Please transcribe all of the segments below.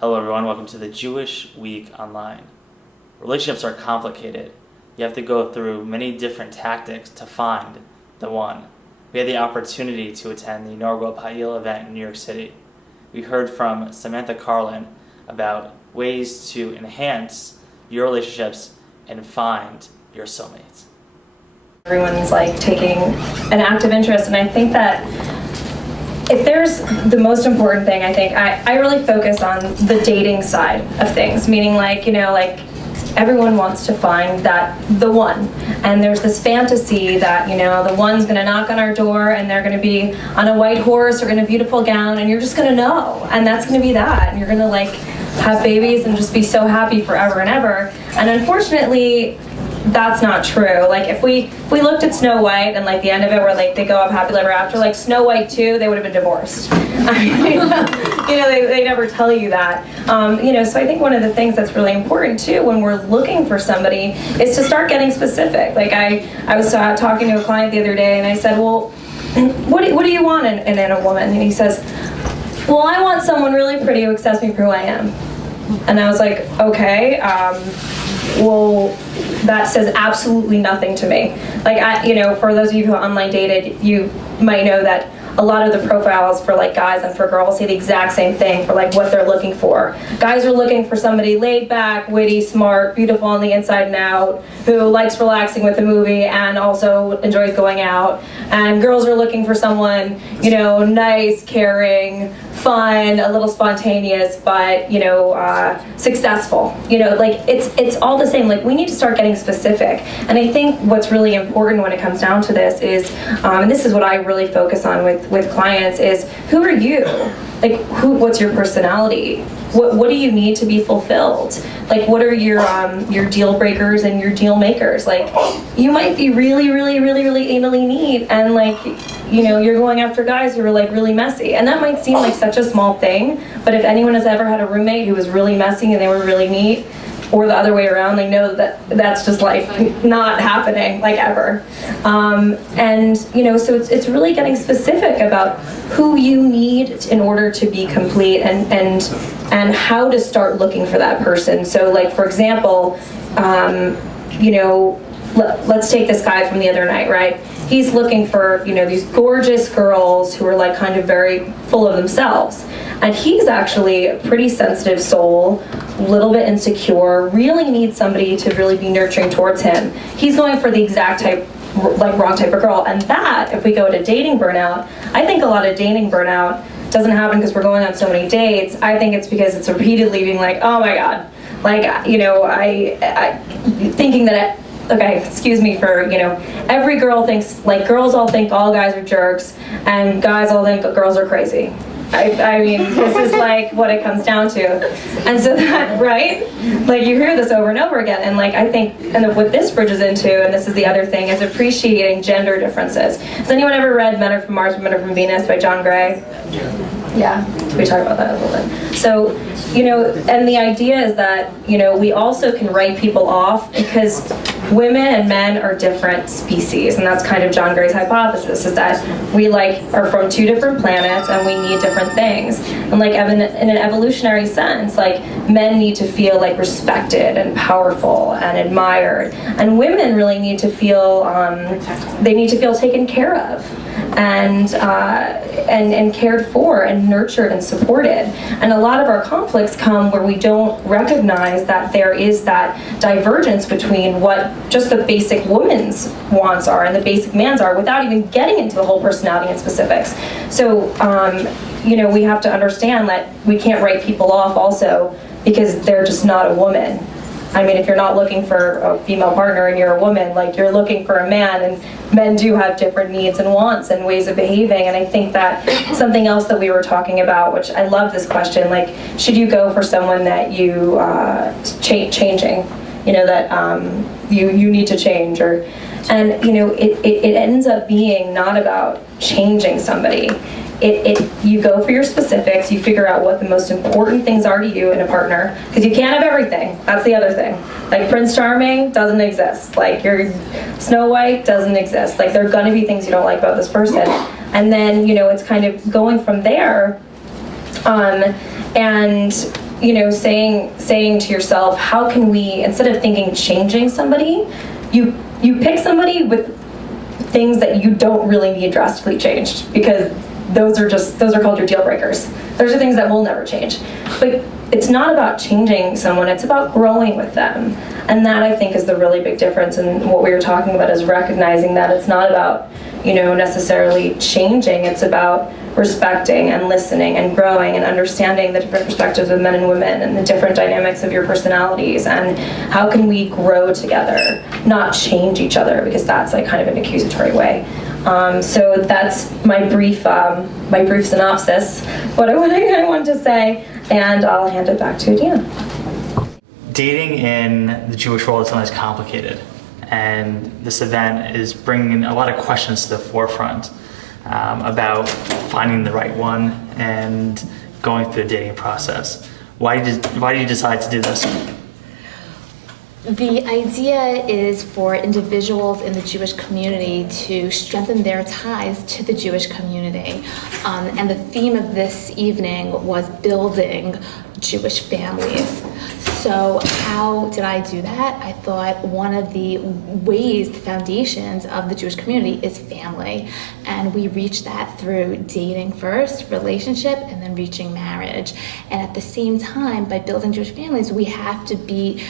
Hello everyone, welcome to the Jewish Week Online. Relationships are complicated. You have to go through many different tactics to find the one. We had the opportunity to attend the inaugural PaEel event in New York City. We heard from Samantha Karlin about ways to enhance your relationships and find your soulmate. Everyone's taking an active interest, and I think that if there's the most important thing, I really focus on the dating side of things, meaning everyone wants to find the one, and there's this fantasy that the one's gonna knock on our door and they're gonna be on a white horse or in a beautiful gown, and you're just gonna know, and that's gonna be that, and you're gonna have babies and just be so happy forever and ever. And unfortunately, that's not true. If we looked at Snow White and the end of it where they go up happily ever after, Snow White 2, they would have been divorced. They never tell you that. So I think one of the things that's really important too when we're looking for somebody is to start getting specific. I was talking to a client the other day and I said, well, what do you want in a woman? And he says, well, I want someone really pretty who accepts me for who I am. And I was like, okay, well, that says absolutely nothing to me. For those of you who online dated, you might know that a lot of the profiles for guys and for girls say the exact same thing for what they're looking for. Guys are looking for somebody laid back, witty, smart, beautiful on the inside and out, who likes relaxing with the movie and also enjoys going out. And girls are looking for someone, nice, caring, fun, a little spontaneous, but successful. It's all the same. We need to start getting specific. And I think what's really important when it comes down to this is, and this is what I really focus on with clients, is who are you? What's your personality? What do you need to be fulfilled? What are your deal breakers and your deal makers? You might be really, really, really, really anally neat, and you're going after guys who are really messy, and that might seem like such a small thing, but if anyone has ever had a roommate who was really messy and they were really neat, or the other way around, they know that that's just not happening ever. So it's really getting specific about who you need in order to be complete, and how to start looking for that person. So for example, let's take this guy from the other night, right? He's looking for, these gorgeous girls who are kind of very full of themselves. And he's actually a pretty sensitive soul, a little bit insecure, really needs somebody to really be nurturing towards him. He's going for the exact wrong type of girl. And that, if we go to dating burnout, I think a lot of dating burnout doesn't happen because we're going on so many dates. I think it's because it's repeatedly being oh my God, I thinking that okay, excuse me for, every girl thinks, girls all think all guys are jerks, and guys all think girls are crazy. I mean, this is what it comes down to. And so that, right? You hear this over and over again, and I think, and what this bridges into, and this is the other thing, is appreciating gender differences. Has anyone ever read Men Are From Mars, Women Are From Venus by John Gray? Yeah, we talked about that a little bit. So, and the idea is that, we also can write people off because women and men are different species, and that's kind of John Gray's hypothesis, is that we are from two different planets and we need different things. And in an evolutionary sense, men need to feel respected and powerful and admired, and women really need to feel taken care of and cared for and nurtured and supported. And a lot of our conflicts come where we don't recognize that there is that divergence between what just the basic woman's wants are and the basic man's are, without even getting into the whole personality and specifics. So we have to understand that we can't write people off also because they're just not a woman. I mean, if you're not looking for a female partner and you're a woman, you're looking for a man, and men do have different needs and wants and ways of behaving. And I think that something else that we were talking about, which I love this question, should you go for someone that you changing, that you need to change, and it ends up being not about changing somebody. You go for your specifics, you figure out what the most important things are to you in a partner, because you can't have everything. That's the other thing. Prince Charming doesn't exist. Your Snow White doesn't exist. There are gonna be things you don't like about this person. And then, it's kind of going from there. And saying to yourself, how can we, instead of thinking changing somebody, you pick somebody with things that you don't really need drastically changed, because those are called your deal breakers. Those are things that will never change. But it's not about changing someone, it's about growing with them. And that, I think, is the really big difference. And what we were talking about is recognizing that it's not about, necessarily changing. It's about respecting and listening and growing and understanding the different perspectives of men and women and the different dynamics of your personalities, and how can we grow together, not change each other, because that's like kind of an accusatory way. So that's my brief synopsis, what I wanted to say, and I'll hand it back to Adina. Dating in the Jewish world is sometimes complicated, and this event is bringing a lot of questions to the forefront about finding the right one and going through the dating process. Why did you decide to do this? The idea is for individuals in the Jewish community to strengthen their ties to the Jewish community. And the theme of this evening was building Jewish families. So how did I do that? I thought one of the ways, the foundations of the Jewish community is family. And we reach that through dating first, relationship, and then reaching marriage. And at the same time, by building Jewish families, we have to be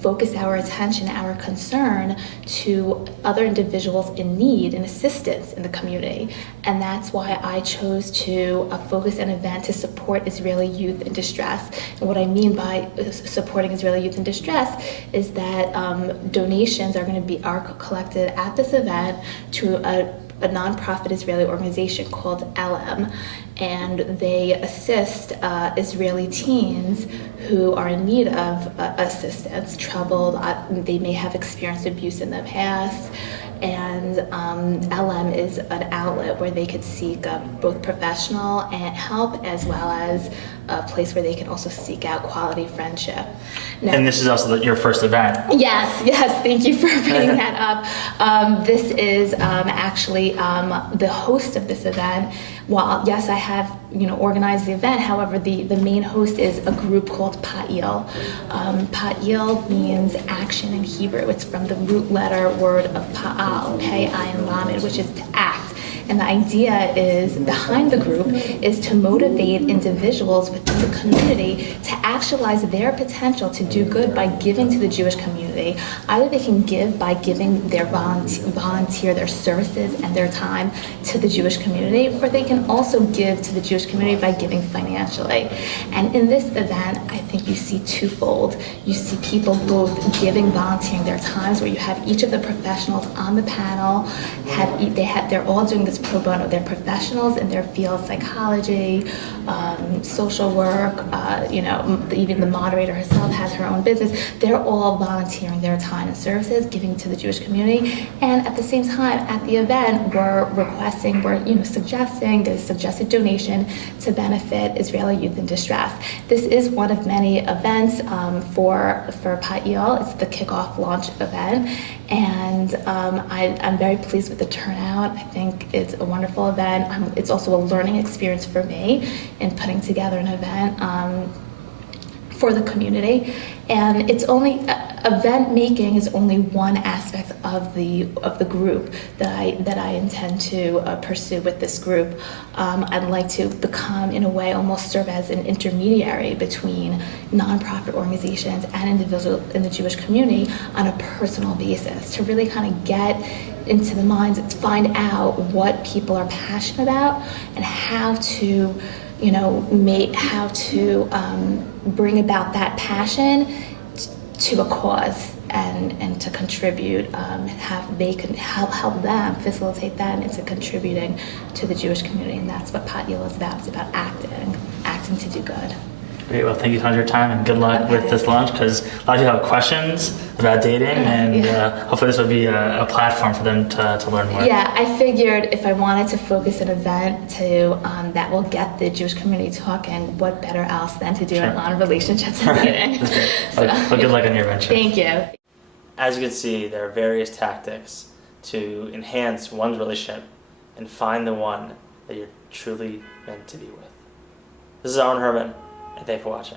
focus our attention, our concern to other individuals in need and assistance in the community. And that's why I chose to focus an event to support Israeli youth in distress. And what I mean by supporting Israeli youth in distress is that donations are collected at this event to a nonprofit Israeli organization called P.ע.ל, and they assist Israeli teens who are in need of assistance, troubled, they may have experienced abuse in the past, and P.ע.ל is an outlet where they could seek both professional and help, as well as a place where they can also seek out quality friendship. Now, And this is also your first event. Yes, thank you for bringing that up. This is actually the host of this event. While yes, I have organized the event, however, the main host is a group called PaEel. PaEel means action in Hebrew. It's from the root letter word of P.ע.ל, P.ע.ל, which is to act. And the idea is, behind the group, is to motivate individuals within the community to actualize their potential to do good by giving to the Jewish community. Either they can give by giving their volunteer their services and their time to the Jewish community, or they can also give to the Jewish community by giving financially. And in this event, I think you see twofold. You see people both giving, volunteering their times, where you have each of the professionals on the panel, they're all doing this pro bono. They're professionals in their field: psychology, social work, even the moderator herself has her own business. They're all volunteering their time and services, giving to the Jewish community. And at the same time, at the event, suggesting, there's a suggested donation to benefit Israeli youth in distress. This is one of many events for PaEel. It's the kickoff launch event. And I'm very pleased with the turnout. I think it's a wonderful event. It's also a learning experience for me in putting together an event for the community. And it's only event making is only one aspect of the group that I intend to pursue with this group. I'd like to become, in a way, almost serve as an intermediary between nonprofit organizations and individuals in the Jewish community on a personal basis, to really kind of get into the minds, find out what people are passionate about, and how to bring about that passion to a cause and to contribute, they can help them, facilitate them into contributing to the Jewish community. And that's what PaEel is about. It's about acting to do good. Great. Well, thank you so much for your time, and good luck with this launch, because a lot of people have questions about dating, and hopefully this will be a platform for them to learn more. Yeah, I figured if I wanted to focus an event that will get the Jewish community talking, what better else than to do it on relationships and dating. Well, good luck on your venture. Thank you. As you can see, there are various tactics to enhance one's relationship and find the one that you're truly meant to be with. This is Aaron Herman, and thanks for watching.